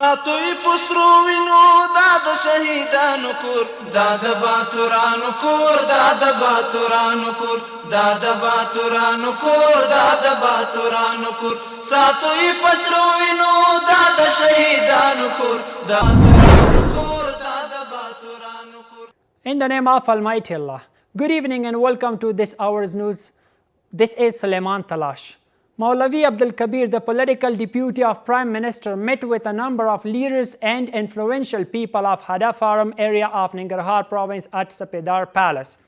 توی پسرو وینو دا د شهیدانو کور دا د باتورانو کور دا د باتورانو کور دا د باتورانو کور دا د باتورانو کور ساتوی پسرو وینو دا د شهیدانو کور دا د کور دا د باتورانو کور. In the name of Almighty Allah, good evening and welcome to this hour's news. This is Suleiman Talash. Maulavi Abdul Kabir, the political deputy of Prime Minister, met with a number of leaders and influential people of Hadafaram area of Nangarhar province at Sapedar Palace.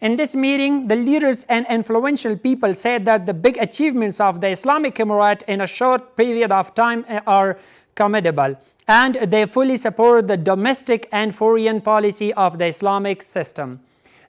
In this meeting, the leaders and influential people said that the big achievements of the Islamic Emirate in a short period of time are commendable, and they fully support the domestic and foreign policy of the Islamic system.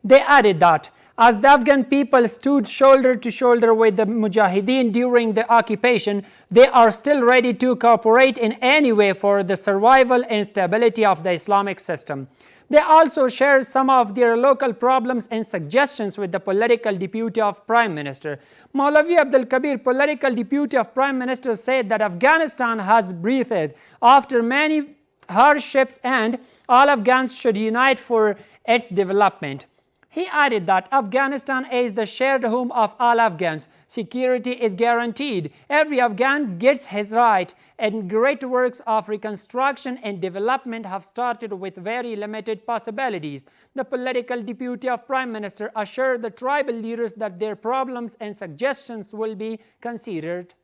They added that as the Afghan people stood shoulder to shoulder with the Mujahideen during the occupation, they are still ready to cooperate in any way for the survival and stability of the Islamic system. They also shared some of their local problems and suggestions with the political deputy of Prime Minister. Maulavi Abdul Kabir, political deputy of Prime Minister, said that Afghanistan has breathed after many hardships and all Afghans should unite for its development. He added that Afghanistan is the shared home of all Afghans. Security is guaranteed. Every Afghan gets his right, and great works of reconstruction and development have started with very limited possibilities. The political deputy of Prime Minister assured the tribal leaders that their problems and suggestions will be considered.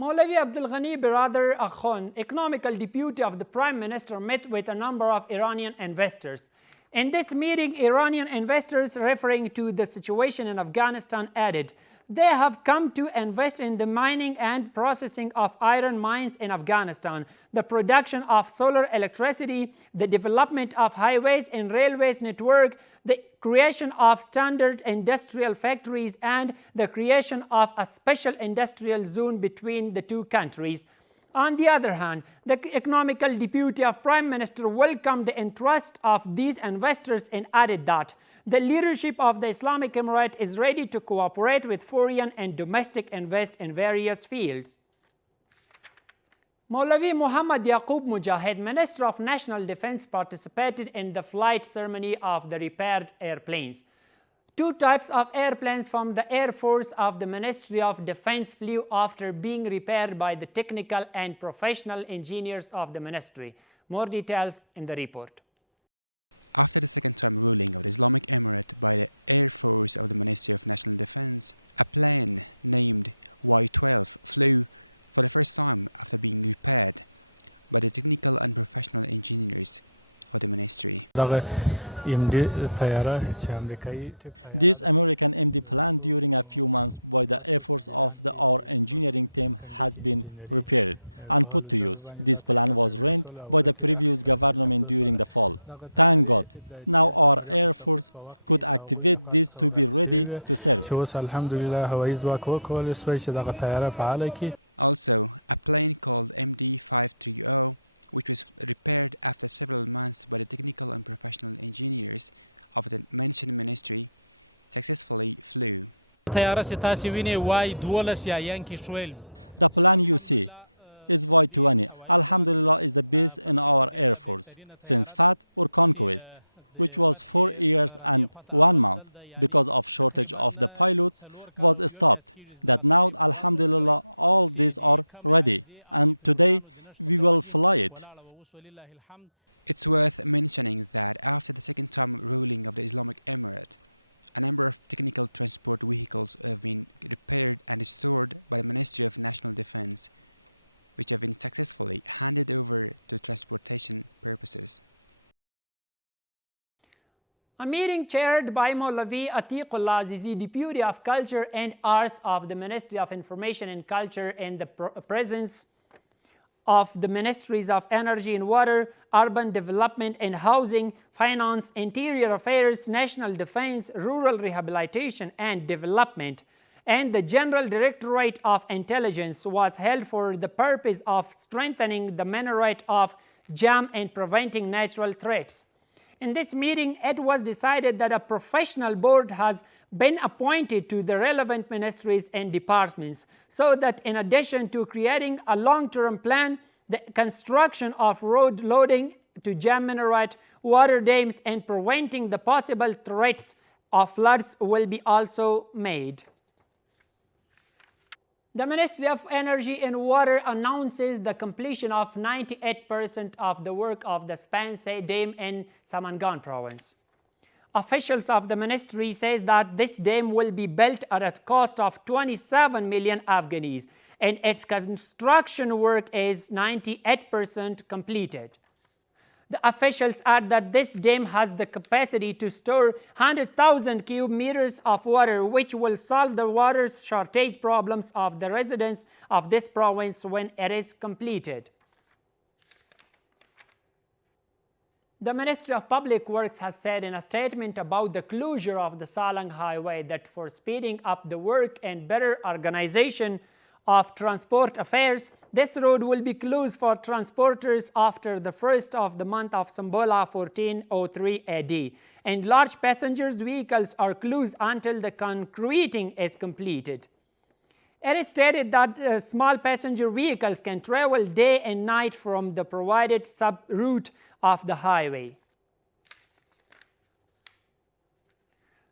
Maulavi Abdul Ghani Baradar Akhund, economical deputy of the Prime Minister, met with a number of Iranian investors. In this meeting, Iranian investors, referring to the situation in Afghanistan, added, they have come to invest in the mining and processing of iron mines in Afghanistan, the production of solar electricity, the development of highways and railways network, the creation of standard industrial factories, and the creation of a special industrial zone between the two countries. On the other hand, the economical deputy of Prime Minister welcomed the interest of these investors and added that the leadership of the Islamic Emirate is ready to cooperate with foreign and domestic invest in various fields. Maulavi Muhammad Yaqub Mujahid, Minister of National Defense, participated in the flight ceremony of the repaired airplanes. Two types of airplanes from the Air Force of the Ministry of Defense flew after being repaired by the technical and professional engineers of the ministry. More details in the report. دغه امډي طیاره چې امریکایي ټیپ طیاره ده څو میاشتو په جریان کې چې موږ کنډه کې انجینري په هلو ځلو باندې دا طیاره ترمیم شوله او ګټې اخیستنې ته چمتو شوله. دغه طیارې د تېر جمهوریت د سقوط په وخت کې د هغوی لخوا څخه وړاندې شوې وې چې اوس الحمدلله هوایي ځواک وکولی شوی چې دغه طیاره فعاله کړي. طیاره چې تاسې وینئ وایي 12 یایان کې شویل چې الحمدلله زموږ د هوایي ځواک په دغه کې ډېره بهترینه طیاره ده چې د فتحې رادې خواته اول ځل ده، یعنې تقریبا 4 کال او یوه میاشت کېږي چې دغه طیارې پرواز نه و کړی چې د کمې عریضې او د پیلوټانو د نه شتون له وجې ولاړه وه. اوس ولله الحمد A meeting chaired by Maulavi Atiqullah Azizi, Deputy of Culture and Arts of the Ministry of Information and Culture, in the presence of the Ministries of Energy and Water, Urban Development and Housing, Finance, Interior Affairs, National Defense, Rural Rehabilitation and Development, and the General Directorate of Intelligence, was held for the purpose of strengthening the minaret of JAM and preventing natural threats. In this meeting, it was decided that a professional board has been appointed to the relevant ministries and departments so that in addition to creating a long-term plan, the construction of road loading to jam minaret, water dams, and preventing the possible threats of floods will be also made. The Ministry of Energy and Water announces the completion of 98% of the work of the Spansay Dam in Samangan province. Officials of the ministry say that this dam will be built at a cost of 27 million Afghanis, and its construction work is 98% completed. The officials add that this dam has the capacity to store 100,000 cubic meters of water, which will solve the water shortage problems of the residents of this province when it is completed. The Ministry of Public Works has said in a statement about the closure of the Salang Highway that for speeding up the work and better organization of transport affairs, this road will be closed for transporters after the first of the month of Sambola 1403 AD, and large passengers vehicles are closed until the concreting is completed. It is stated that small passenger vehicles can travel day and night from the provided sub-route of the highway.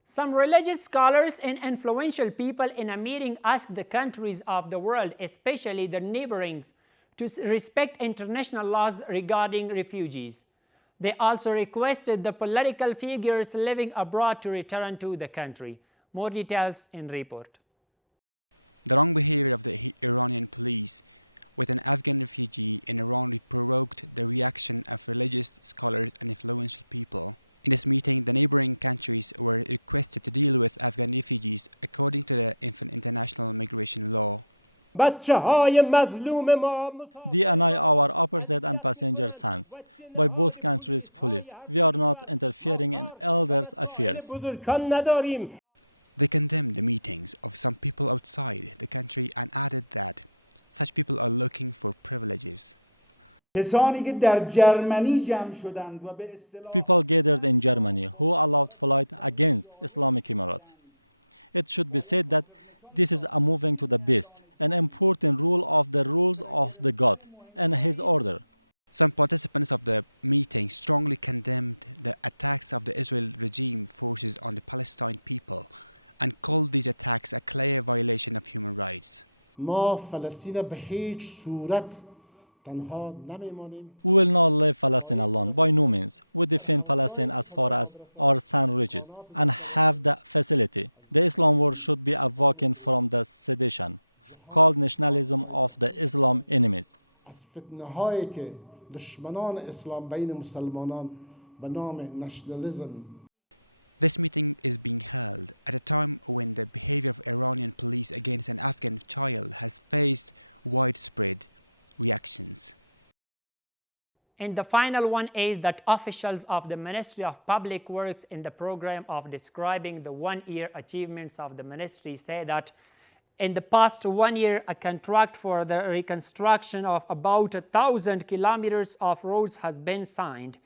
Some religious scholars and influential people in a meeting asked the countries of the world, especially the neighboring, to respect international laws regarding refugees. They also requested the political figures living abroad to return to the country. More details in report. بچه های مظلوم ما مسافر ما را اذیت میکنند و چه نهاد پلیس های هر کشور ما کار و مسائل بزرگان نداریم. کسانی که در جرمنی جمع شدند و به اصطلاح باید نشان اعلان جنگ گرفتن مهمترین ما فلسطین به هیچ صورت تنها نمیمانیم. برای فلسطین در هر جایی که صدای مدرسه امکانات داشته باشیم از فلسطین جهان اسلام باید بهوش بیاید از فتنه هایی که دشمنان اسلام بین مسلمانان به نام نشنالیسم And the final one is that officials of the Ministry of Public Works in the program of describing the one-year achievements of the ministry say that in the past 1 year, a contract for the reconstruction of about 1,000 kilometers of roads has been signed,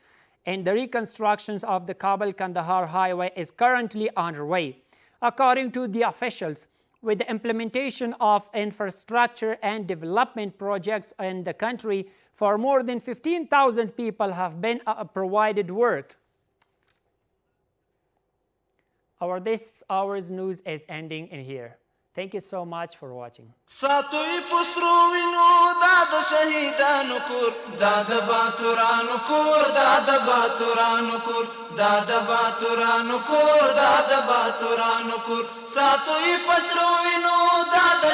and the reconstructions of the Kabul-Kandahar highway is currently underway. According to the officials, with the implementation of infrastructure and development projects in the country, for more than 15,000 people have been provided work. This hour's news is ending in here. Thank you so much for watching. ساتوی پسروینو داد شهیدانو کور داد باتورانو کور داد باتورانو کور داد باتورانو کور داد باتورانو کور ساتوی پسروینو داد